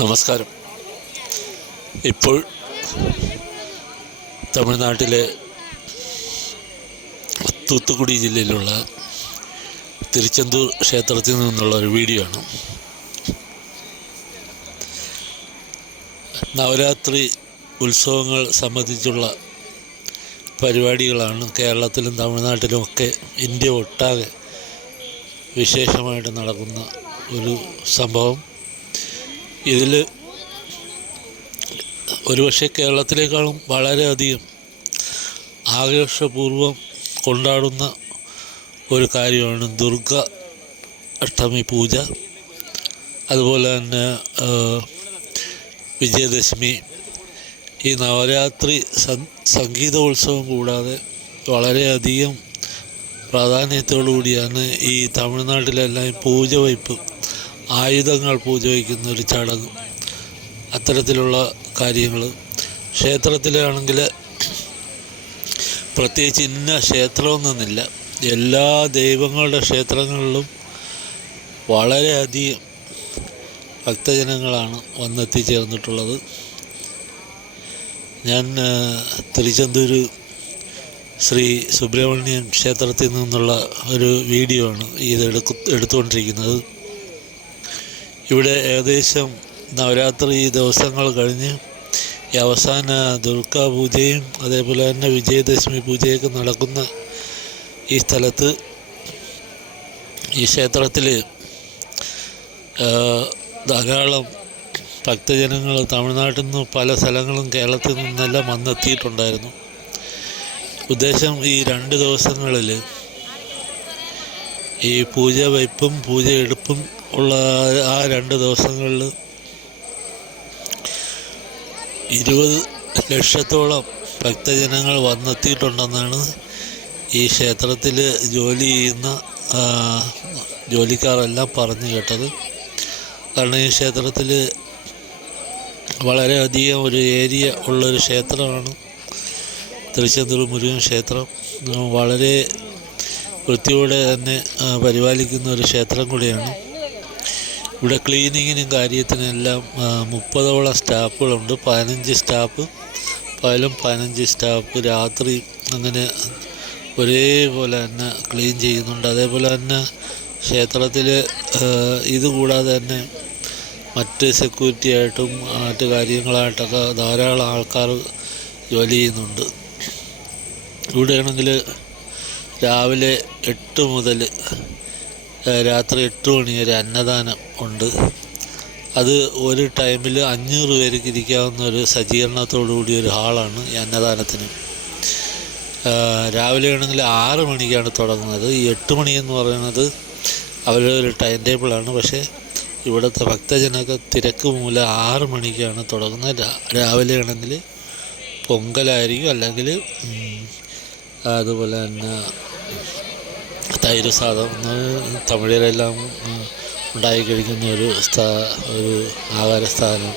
നമസ്കാരം. ഇപ്പോൾ തമിഴ്നാട്ടിലെ തൂത്തുക്കുടി ജില്ലയിലുള്ള തിരുച്ചെന്തൂർ ക്ഷേത്രത്തിൽ നിന്നുള്ള ഒരു വീഡിയോ ആണ്. നവരാത്രി ഉത്സവങ്ങൾ സംബന്ധിച്ചുള്ള പരിപാടികളാണ് കേരളത്തിലും തമിഴ്നാട്ടിലും ഒക്കെ ഇന്ത്യ ഒട്ടാകെ വിശേഷമായിട്ട് നടക്കുന്ന ഒരു സംഭവം. ഇതിൽ ഒരുപക്ഷെ കേരളത്തിലേക്കാളും വളരെയധികം ആഘോഷപൂർവം കൊണ്ടാടുന്ന ഒരു കാര്യമാണ് ദുർഗ അഷ്ടമി പൂജ. അതുപോലെ തന്നെ വിജയദശമി. ഈ നവരാത്രി സംഗീതോത്സവം കൂടാതെ വളരെയധികം പ്രാധാന്യത്തോടു കൂടിയാണ് ഈ തമിഴ്നാട്ടിലെല്ലാം പൂജ വയ്പ്പ് ആയുധങ്ങൾ പൂജ വയ്ക്കുന്ന ഒരു ചടങ്ങ് അത്തരത്തിലുള്ള കാര്യങ്ങൾ. ക്ഷേത്രത്തിലാണെങ്കിൽ പ്രത്യേകിച്ച് ഇന്ന ക്ഷേത്രമൊന്നുമില്ല. എല്ലാ ദൈവങ്ങളുടെ ക്ഷേത്രങ്ങളിലും വളരെയധികം ഭക്തജനങ്ങളാണ് വന്നെത്തിച്ചേർന്നിട്ടുള്ളത്. ഞാൻ തിരുച്ചന്തൂർ ശ്രീ സുബ്രഹ്മണ്യൻ ക്ഷേത്രത്തിൽ നിന്നുള്ള ഒരു വീഡിയോ ആണ് ഇത് എടുക്കു എടുത്തുകൊണ്ടിരിക്കുന്നത്. ഇവിടെ ഏകദേശം നവരാത്രി ദിവസങ്ങൾ കഴിഞ്ഞ് ഈ അവസാന ദുർഗാ പൂജയും അതേപോലെ തന്നെ വിജയദശമി പൂജയൊക്കെ നടക്കുന്ന ഈ സ്ഥലത്ത് ഈ ക്ഷേത്രത്തിൽ ധാരാളം ഭക്തജനങ്ങൾ തമിഴ്നാട്ടിൽ നിന്നും പല സ്ഥലങ്ങളും കേരളത്തിൽ നിന്നെല്ലാം വന്നെത്തിയിട്ടുണ്ടായിരുന്നു. ഉദ്ദേശം ഈ രണ്ട് ദിവസങ്ങളിൽ ഈ പൂജ വയ്പ്പും പൂജ എടുപ്പും ഉള്ള ആ രണ്ട് ദിവസങ്ങളിൽ ഇരുപത് ലക്ഷത്തോളം ഭക്തജനങ്ങൾ വന്നെത്തിയിട്ടുണ്ടെന്നാണ് ഈ ക്ഷേത്രത്തിൽ ജോലി ചെയ്യുന്ന ജോലിക്കാരെല്ലാം പറഞ്ഞു കേട്ടത്. കാരണം ഈ ക്ഷേത്രത്തിൽ വളരെയധികം ഒരു ഏരിയ ഉള്ളൊരു ക്ഷേത്രമാണ്. തൃശ്ശന്തൂർ മുരുകൻ ക്ഷേത്രം. വളരെ വൃത്തിയോടെ തന്നെ പരിപാലിക്കുന്ന ഒരു ക്ഷേത്രം കൂടിയാണ്. ഇവിടെ ക്ലീനിങ്ങിനും കാര്യത്തിനെല്ലാം മുപ്പതോളം സ്റ്റാഫുകളുണ്ട്. പതിനഞ്ച് സ്റ്റാഫ് പകലും പതിനഞ്ച് സ്റ്റാഫ് രാത്രി അങ്ങനെ ഒരേപോലെ തന്നെ ക്ലീൻ ചെയ്യുന്നുണ്ട്. അതേപോലെ തന്നെ ക്ഷേത്രത്തിൽ ഇതുകൂടാതെ തന്നെ മറ്റ് സെക്യൂരിറ്റി ആയിട്ടും മറ്റ് കാര്യങ്ങളായിട്ടൊക്കെ ധാരാളം ആൾക്കാർ ജോലി ചെയ്യുന്നുണ്ട്. ഇവിടെയാണെങ്കിൽ രാവിലെ എട്ട് മുതൽ രാത്രി എട്ട് മണി വരെ അന്നദാനം ഉണ്ട്. അത് ഒരു ടൈമിൽ അഞ്ഞൂറ് പേർക്ക് ഇരിക്കാവുന്ന ഒരു സജ്ജീകരണത്തോടു കൂടിയ ഒരു ഹാളാണ് ഈ അന്നദാനത്തിന്. രാവിലെ ആണെങ്കിൽ ആറ് മണിക്കാണ് തുടങ്ങുന്നത്. ഈ എട്ട് മണി എന്ന് പറയുന്നത് അവരുടെ ഒരു ടൈം ടേബിളാണ്. പക്ഷേ ഇവിടുത്തെ ഭക്തജനക തിരക്ക് മൂലം ആറ് മണിക്കാണ് തുടങ്ങുന്നത്. രാവിലെ ആണെങ്കിൽ പൊങ്കലായിരിക്കും. അല്ലെങ്കിൽ അതുപോലെ തന്നെ തൈര് സാദം തമിഴിലെല്ലാം തമിഴരെല്ലാം ഉം, കഴിക്കുന്ന ഒരു സ്ഥാ ഒരു ആഹാര സ്ഥാനം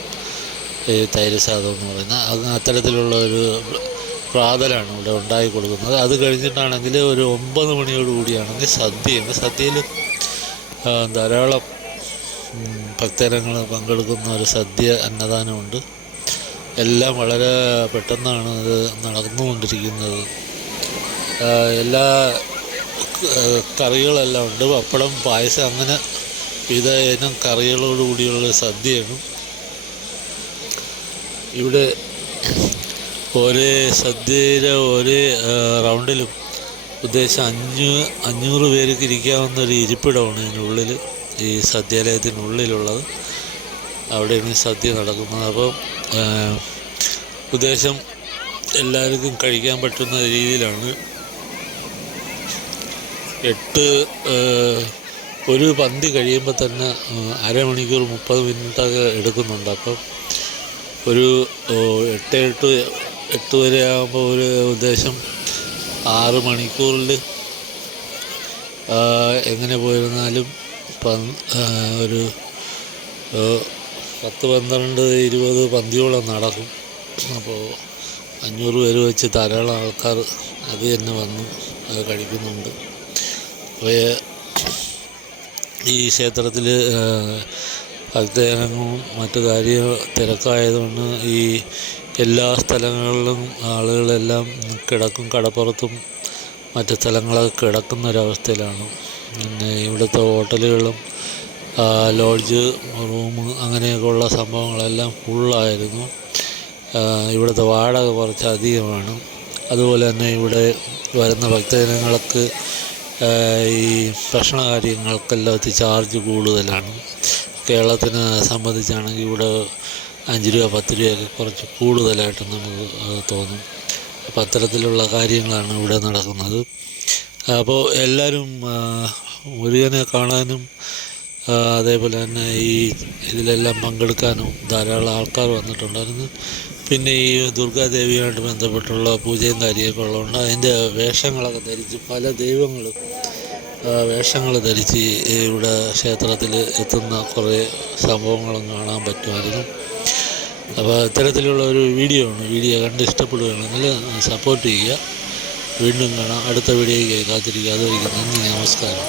ഈ തൈര് സാധം എന്ന് പറയുന്ന അത് അത്തരത്തിലുള്ള ഒരു പ്രാതലാണ് ഇവിടെ ഉണ്ടാക്കി കൊടുക്കുന്നത്. അത് കഴിഞ്ഞിട്ടാണെങ്കിൽ ഒരു ഒമ്പത് മണിയോട് കൂടിയാണെങ്കിൽ സദ്യയുണ്ട് സദ്യയിൽ ധാരാളം ഭക്തജനങ്ങൾ പങ്കെടുക്കുന്ന ഒരു സദ്യ അന്നദാനമുണ്ട്. എല്ലാം വളരെ പെട്ടെന്നാണ് ഇത് നടന്നുകൊണ്ടിരിക്കുന്നത്. എല്ലാ കറികളെല്ലാം ഉണ്ട്. പപ്പടം പായസം അങ്ങനെ വിവിധ ഇനം കറികളോട് കൂടിയുള്ള സദ്യയാണ്. ഇവിടെ ഒരേ സദ്യയിലെ ഒരേ റൗണ്ടിലും ഉദ്ദേശം അഞ്ഞൂ അഞ്ഞൂറ് പേർക്ക് ഇരിക്കാവുന്ന ഒരു ഇരിപ്പിടമാണ് ഇതിനുള്ളിൽ ഈ സദ്യാലയത്തിനുള്ളിലുള്ളത് അവിടെയാണ് സദ്യ നടക്കുന്നത്. അപ്പം ഉദ്ദേശം എല്ലാവർക്കും കഴിക്കാൻ പറ്റുന്ന രീതിയിലാണ് എട്ട് ഒരു പന്തി കഴിയുമ്പോൾ തന്നെ അരമണിക്കൂർ മുപ്പത് മിനിറ്റൊക്കെ എടുക്കുന്നുണ്ട്. അപ്പം ഒരു എട്ട് എട്ട് എട്ട് വരെ ആകുമ്പോൾ ഒരു ഉദ്ദേശം ആറ് മണിക്കൂറിൽ എങ്ങനെ പോയിരുന്നാലും ഒരു പത്ത് പന്ത്രണ്ട് ഇരുപത് പന്തിയോളം നടക്കും. അപ്പോൾ അഞ്ഞൂറ് പേര് വെച്ച് ധാരാളം ആൾക്കാർ അത് തന്നെ വന്ന് കഴിക്കുന്നുണ്ട്. അപ്പോൾ ഈ ക്ഷേത്രത്തിൽ ഭക്തജനങ്ങളും മറ്റു കാര്യ തിരക്കായതുകൊണ്ട് ഈ എല്ലാ സ്ഥലങ്ങളിലും ആളുകളെല്ലാം കിടക്കും കടപ്പുറത്തും മറ്റു സ്ഥലങ്ങളൊക്കെ കിടക്കുന്ന ഒരവസ്ഥയിലാണ് പിന്നെ ഇവിടുത്തെ ഹോട്ടലുകളും ലോഡ്ജ് റൂം അങ്ങനെയൊക്കെ ഉള്ള സംഭവങ്ങളെല്ലാം ഫുള്ളായിരുന്നു. ഇവിടുത്തെ വാടക കുറച്ച് അധികമാണ് അതുപോലെ തന്നെ ഇവിടെ വരുന്ന ഭക്തജനങ്ങൾക്ക് ഈ ഭക്ഷണ കാര്യങ്ങൾക്കെല്ലാം ഒത്തിരി ചാർജ് കൂടുതലാണ്. കേരളത്തിനെ സംബന്ധിച്ചാണെങ്കിൽ ഇവിടെ അഞ്ച് രൂപ പത്ത് രൂപയൊക്കെ കുറച്ച് കൂടുതലായിട്ട് നമുക്ക് തോന്നും. അപ്പോൾ അത്തരത്തിലുള്ള കാര്യങ്ങളാണ് ഇവിടെ നടക്കുന്നത്. അപ്പോൾ എല്ലാവരും മുരുകനെ കാണാനും അതേപോലെ തന്നെ ഈ ഇതിലെല്ലാം പങ്കെടുക്കാനും ധാരാളം ആൾക്കാർ വന്നിട്ടുണ്ടായിരുന്നു. പിന്നെ ഈ ദുർഗാദേവിയുമായിട്ട് ബന്ധപ്പെട്ടുള്ള പൂജയും കാര്യമൊക്കെ ഉള്ളതുകൊണ്ട് അതിന്റെ വേഷങ്ങളൊക്കെ ധരിച്ച് പല ദൈവങ്ങളും വേഷങ്ങൾ ധരിച്ച് ഇവിടെ ക്ഷേത്രത്തിൽ എത്തുന്ന കുറേ സംഭവങ്ങളും കാണാൻ പറ്റുമായിരുന്നു. അപ്പോൾ ഇത്തരത്തിലുള്ള ഒരു വീഡിയോ ആണ്. വീഡിയോ കണ്ട് ഇഷ്ടപ്പെടുകയാണെങ്കിൽ സപ്പോർട്ട് ചെയ്യുക. വീണ്ടും കാണാം. അടുത്ത വീഡിയോയ്ക്ക് കാത്തിരിക്കുക. അതുവരെയ്ക്കും നന്ദി. നമസ്കാരം.